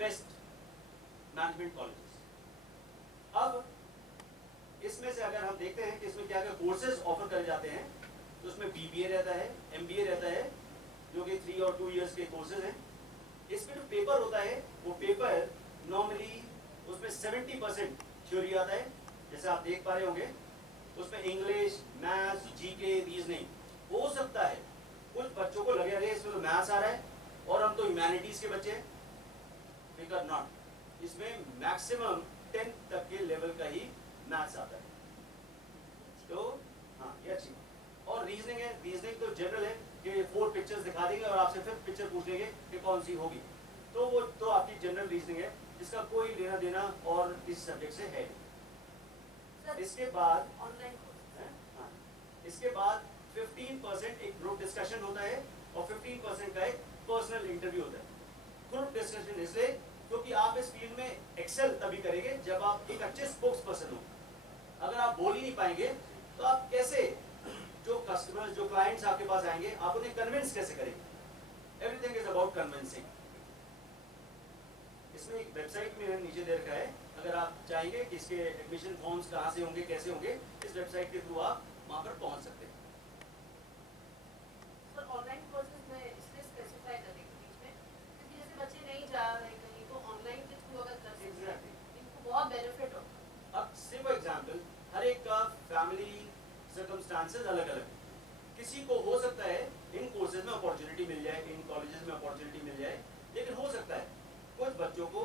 Best management colleges. अब इसमें से अगर हम देखते हैं कि इसमें क्या क्या कोर्सेज ऑफर करे जाते हैं, तो उसमें BBA रहता है, MBA रहता है, जो कि 3 और 2 इयर्स के कोर्सेज हैं। इसमें जो पेपर होता है वो पेपर नॉर्मली उसमें 70% थ्योरी आता है, जैसे आप देख पा रहे होंगे। उसमें इंग्लिश, मैथ्स, GK, रीजनिंग। हो सकता है कुछ बच्चों को लगे अरे इसमें तो मैथ्स आ रहा है और हम तो ह्यूमैनिटीज के बच्चे हैं, बिकॉज नॉट। इसमें मैक्सिमम 10th तक के लेवल का ही मैथ्स आता है। तो हाँ, ये अच्छी। और रीजनिंग है, रीजनिंग तो जनरल है कि 4 पिक्चर्स दिखा देंगे और आपसे फिर पिक्चर पूछ लेंगे कि कौन सी होगी, तो वो तो आपकी जनरल रीजनिंग है, जिसका कोई लेना देना और इस सब्जेक्ट से है। इसके बाद ऑनलाइन, इसके बाद 15% एक ग्रुप डिस्कशन होता है और 15% का एक पर्सनल इंटरव्यू होता है। ग्रुप डिस्कशन इसलिए क्योंकि आप इस फील्ड में एक्सेल तभी करेंगे जब आप एक अच्छे स्पोक्स पर्सन हो। अगर आप बोल ही नहीं पाएंगे तो आप कैसे, जो कस्टमर्स, जो क्लाइंट्स आपके पास आएंगे, आप उन्हें कन्विंस कैसे करेंगे? Everything is about convincing. इसमें एक वेबसाइट में नीचे दे रखा है, अगर आप चाहेंगे कि इसके एडमिशन फॉर्म्स कहाँ से होंगे, कैसे होंगे, इस वेबसाइट के थ्रू आप वहाँ पर पहुँच सकते हैं। सर ऑनलाइन कोर्सेज में इसलिए स्पेसिफाई करेंगे बीच में क्योंकि जैसे बच्चे नहीं जा रहे कहीं, तो ऑनलाइन के थ्रू अगर कर सकते हैं इनको बहुत बेनिफिट होगा। अब सिर्फ एग्जाम्पल, हर एक का फैमिली सर्कमस्टांसेस अलग अलग है। किसी को हो सकता है इन कोर्सेज में अपॉर्चुनिटी मिल जाए, इन कॉलेजेस में अपॉर्चुनिटी मिल जाए, लेकिन हो सकता है कुछ बच्चों को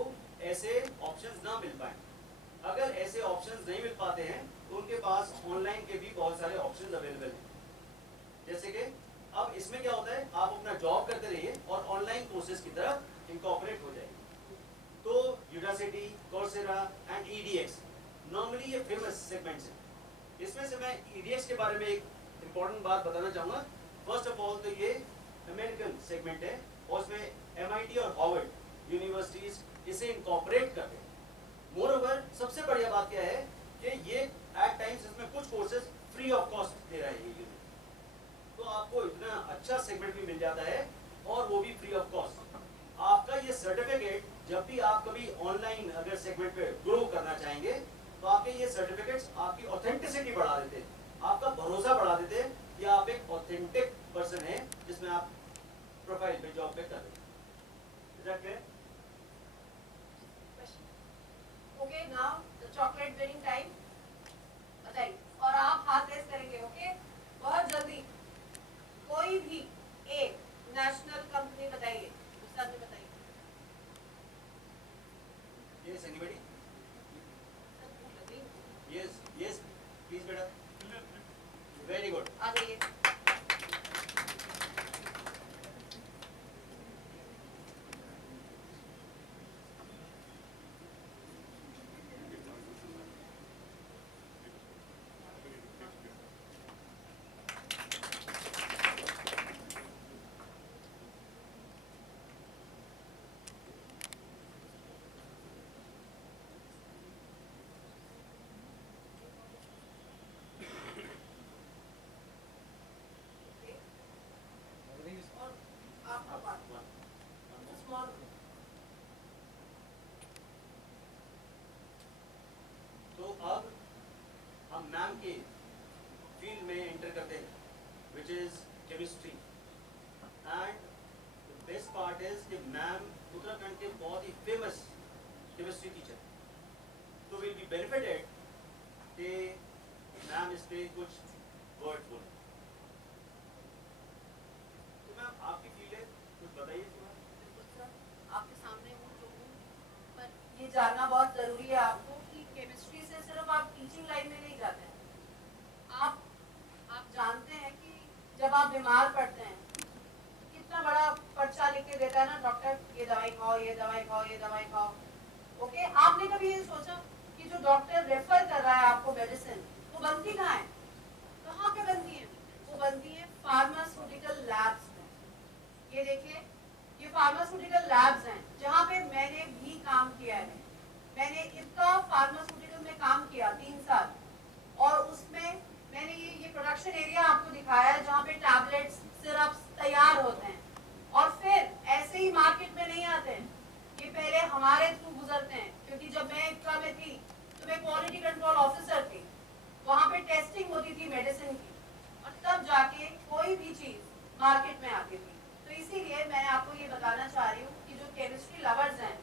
ऐसे ऑप्शंस ना मिल पाए। अगर ऐसे ऑप्शंस नहीं मिल पाते हैं तो उनके पास ऑनलाइन के भी बहुत सारे ऑप्शंस अवेलेबल हैं। जैसे कि अब इसमें क्या होता है, आप अपना जॉब करते रहिए और ऑनलाइन कोर्सेज की तरफ इनकॉर्पोरेट हो जाएगी। तो Udacity, Coursera and EDX normally ये फेमस सेगमेंट्स हैं। इसमें से मैं EDX के बारे में एक इंपॉर्टेंट बात बताना चाहूँगा। फर्स्ट ऑफ ऑल तो ये अमेरिकन सेगमेंट है और उसमें MIT और हार्वर्ड यूनिवर्सिटीज इसे इनकॉर्पोरेट करते हैं। मोरओवर सबसे बढ़िया बात क्या है कि ये एट टाइम्स इसमें कुछ कोर्सेज फ्री ऑफ कॉस्ट दे रहा है ये यूनिट, तो आपको इतना अच्छा सेगमेंट भी मिल जाता है और वो भी फ्री ऑफ कॉस्ट। आपका ये सर्टिफिकेट जब भी आप कभी ऑनलाइन अगर सेगमेंट पे ग्रो करना चाहेंगे तो आपके ये सर्टिफिकेट्स आपकी ऑथेंटिसिटी बढ़ा देते हैं, आपका भरोसा बढ़ा देते हैं कि आप एक ऑथेंटिक पर्सन हैं जिसमें आप प्रोफाइल पे जॉब पे कर रहे हैं। Okay, now the chocolate winning time. बताइए, और आप हाथ रेस करेंगे। ओके, बहुत जल्दी कोई भी एक नेशनल कंपनी बताइए, दूसरा भी बताइए। Yes, anybody? Yes, yes, please बेटा। Very good. आ जाइए। तो अब हम मैम के फील्ड में एंटर करते हैं, which is chemistry. And the best part is कि मैम उत्तराखंड के बहुत ही फेमस केमिस्ट्री टीचर, तो विल बी बेनिफिटेड कि मैम इस पे कुछ वर्ड बोले। तो मैम आपकी फील्ड है, कुछ बताइए। आपके सामने हूँ जो हूँ, पर ये जानना बहुत जरूरी है आपको कि केमिस्ट्री से सिर्फ आप टीचिंग लाइन में नहीं जाते हैं। आप जानते हैं कि जब आप बीमार पड़ते हैं कितना बड़ा पर्चा लिख के देता है ना डॉक्टर, ये दवाई खाओ, ये दवाई खाओ, ये दवाई खाओ। ओके, आपने कभी ये सोचा कि जो डॉक्टर रेफर कर रहा है आपको मेडिसिन, वो बनती कहाँ है? कहाँ पे बनती है? वो बनती है फार्मास्यूटिकल लैब्स में। ये देखिए, ये फार्मास्यूटिकल लैब्स हैं जहाँ पे मैंने भी काम किया है। मैंने इतना फार्मास्यूटिकल में काम किया 3 साल, और उसमें मैंने ये प्रोडक्शन एरिया आपको दिखाया है जहाँ पे टैबलेट्स, सिरप्स तैयार होते हैं और फिर ऐसे ही मार्केट में नहीं आते हैं। ये पहले हमारे थ्रू गुजरते हैं, क्योंकि जब मैं इफ्का में थी तो मैं क्वालिटी कंट्रोल ऑफिसर थी, वहाँ पे टेस्टिंग होती थी मेडिसिन की, और तब जाके कोई भी चीज मार्केट में आती थी। तो इसीलिए मैं आपको ये बताना चाह रही हूँ कि जो केमिस्ट्री लवर्स हैं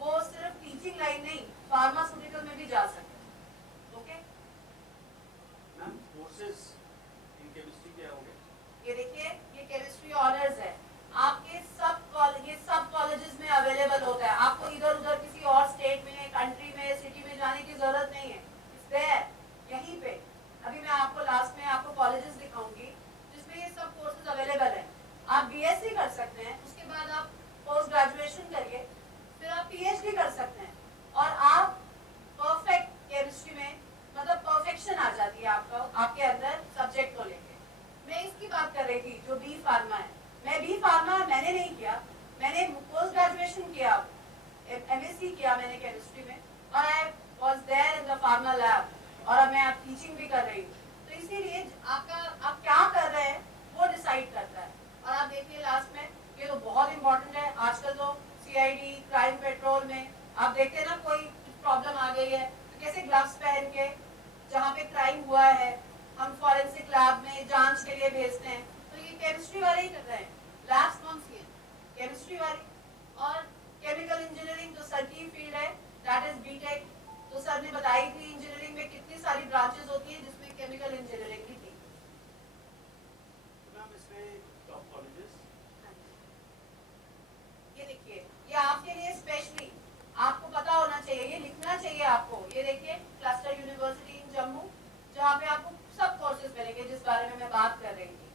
वो सिर्फ टीचिंग लाइन नहीं, फार्मास्यूटिकल में भी जा सकते हैं। Okay ma'am courses in chemistry क्या होंगे? ये देखिए, ये केमिस्ट्री ऑनर्स है, आपके सब कॉलेजेस में अवेलेबल होता है। आपको इधर उधर किसी और स्टेट में, कंट्री में, सिटी में जाने की जरूरत नहीं है, इट्स देयर, यहीं पे। अभी मैं आपको लास्ट में आपको कॉलेजेस दिखाऊंगी जिसमें ये सब कोर्सेज अवेलेबल है। आप बीएससी कर सकते हैं, उसके बाद आप पोस्ट ग्रेजुएशन करिए, फिर आप पीएचडी कर सकते हैं, और आप परफेक्ट केमिस्ट्री में, मतलब परफेक्शन आ जाती है आपका, आपके अंदर सब्जेक्ट को लेके। मैं इसकी बात कर रही थी जो बी फार्मा है। मैं बी फार्मा मैंने नहीं किया, मैंने पोस्ट ग्रेजुएशन किया, एमएससी किया मैंने केमिस्ट्री में, और I was there in the pharma lab, और अब मैं अब टीचिंग भी कर रही हूँ। तो इसीलिए आप क्या कर रहे हैं वो डिसाइड करता है। और आप देखिए लास्ट में, ये तो बहुत इंपॉर्टेंट है, आजकल तो सीआईडी, क्राइम पेट्रोल में आप देखते हैं ना, कोई प्रॉब्लम आ गई है तो कैसे ग्लव्स पहन के जहाँ पे क्राइम हुआ है हम फॉरेंसिक लैब में जांच के लिए भेजते हैं, तो ये केमिस्ट्री वाले ही कर रहे हैं। लैब्स कौन सी है? केमिस्ट्री वाली। और केमिकल इंजीनियरिंग जो सर की फील्ड है, दैट इज बीटेक। तो सर ने बताई थी इंजीनियरिंग में कितनी सारी ब्रांचेस होती है, जिसमें केमिकल इंजीनियरिंग भी थी। मैम इसमें टॉप कॉलेजेस, ये देखिए, ये आपके लिए स्पेशली आपको पता होना चाहिए, ये लिखना चाहिए आपको। ये देखिए, क्लस्टर यूनिवर्सिटी इन जम्मू, जहाँ पे आपको सब कोर्सेज मिलेंगे जिस बारे में मैं बात कर रही थी।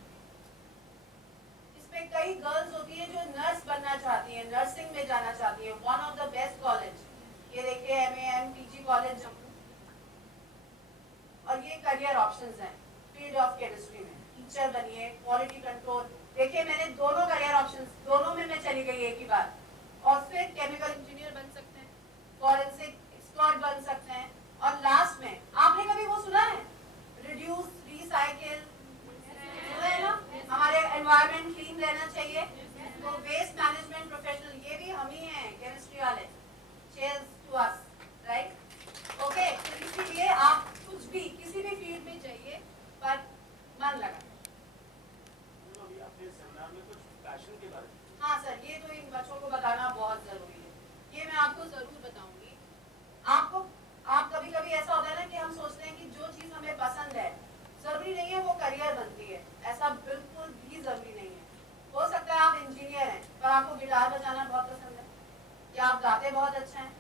इसमें कई गर्ल्स होती है जो नर्स बनना चाहती हैं, नर्सिंग में जाना चाहती है, one of the best college. ये देखिए, एमएएम पीजी कॉलेज जम्मू। और ये करियर ऑप्शंस हैं फील्ड ऑफ केमिस्ट्री में। टीचर बनिए, क्वालिटी कंट्रोल, देखिए मैंने दोनों करियर ऑप्शंस, दोनों में मैं चली गई एक ही बार। और फिर केमिकल इंजीनियर बन सकते हैं, फॉरेंसिक एक्सपर्ट बन सकते हैं, और लास्ट में आपने कभी वो सुना है, रिड्यूस रिसाइकिल, सुना है ना, हमारे एनवायरनमेंट क्लीन रहना चाहिए, तो वेस्ट मैनेजमेंट प्रोफेशनल ये भी हम ही हैं केमिस्ट्री वाले। Cheers to us, right? Okay, तो इसीलिए आप कुछ भी किसी भी फील्ड में जाइए, पर मन लगा। अभी आपने सेमिनार में कुछ पैशन के बारे में, हाँ सर, ये तो इन बच्चों को बताना बहुत जरूरी है, ये मैं आपको जरूर बताऊंगी। आप कभी कभी ऐसा होता है ना कि हम सोचते हैं कि जो चीज हमें पसंद है जरूरी नहीं है वो करियर बनती है, ऐसा बिल्कुल भी जरूरी नहीं है। हो सकता है आप इंजीनियर हैं पर आपको गिटार बजाना बहुत पसंद है, या आप गाते बहुत अच्छा हैं,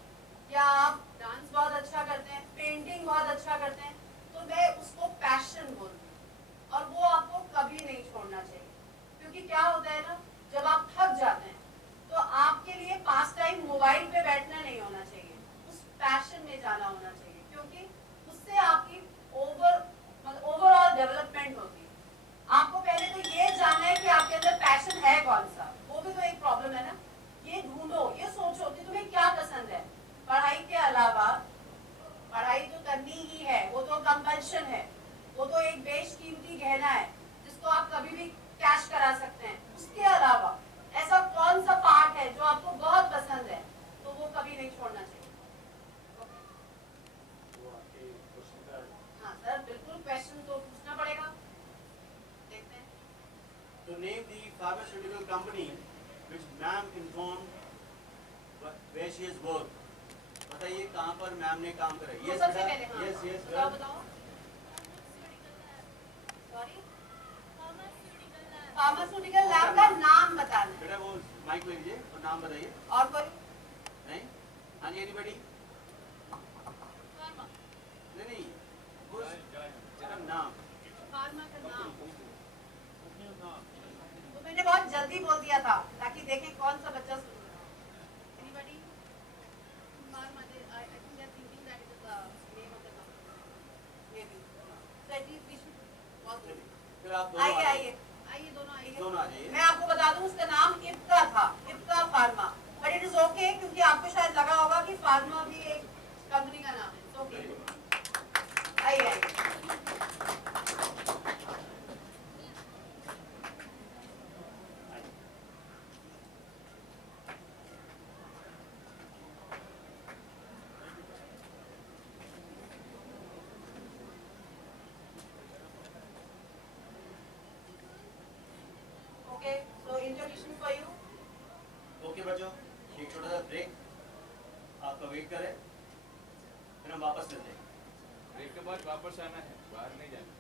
या आप डांस बहुत अच्छा करते हैं, पेंटिंग बहुत अच्छा करते हैं, तो मैं उसको पैशन बोलती हूँ, और वो आपको कभी नहीं छोड़ना चाहिए। क्योंकि क्या होता है ना, जब आप थक जाते हैं तो आपके लिए पास टाइम मोबाइल पे बैठना नहीं होना चाहिए, उस पैशन में जाना होना चाहिए, क्योंकि उससे आपकी ओवरऑल डेवलपमेंट होती है। आपको पहले तो ये जानना है कि आपके अंदर पैशन है कौन सा, वो भी तो एक प्रॉब्लम है ना। ये ढूंढो, ये सोचो कि तुम्हें क्या पसंद है। पढ़ाई के अलावा, पढ़ाई तो करनी ही है, वो तो कंपल्शन है, वो तो एक बेशकीमती गहना है जिसको आप कभी भी कैश करा सकते हैं। उसके अलावा ऐसा कौन सा पार्ट है जो आपको बहुत पसंद है, तो वो कभी नहीं छोड़ना चाहिए। वो आपके क्वेश्चन का, हाँ सर, बिल्कुल क्वेश्चन तो पूछना पड़ेगा, देखते हैं। तो name the pharmaceutical company which ma'am informed where she has work. बताइए कहाँ पर मैम ने काम करा? तो सबसे पहले हाँ, यस यस बताओ बताओ। सॉरी, फार्मास्यूटिकल लैब का नाम बताना है। बेटा वो माइक ले लीजिए और नाम बताइए। और कोई? नहीं, हाँ जी, एनीबॉडी? नहीं नहीं, मेरा नाम, फार्मा का नाम तो मैंने बहुत जल्दी बोल दिया था ताकि देखें कौन सा बच्चा सुन रहा है। Anybody? Pharma, I think they are thinking that it is the name of the company. Maybe. So at least we should pause it. फिर आप दोनों आइए आ आइए जाइए। आइए, दोनों आइए। दोनों आ जाइए। मैं आपको बता दूं उसका नाम इफ्का था, Ifka Pharma, but it is okay क्योंकि आपको शायद लगा होगा कि फार्मा भी एक कंपनी का नाम है। ओके, आइए आइए। Okay, so introduction for you. Okay बच्चों, एक छोटा सा ब्रेक आपका वेट करें, फिर हम वापस मिलते हैं। ब्रेक के बाद वापस आना है, बाहर नहीं जाना।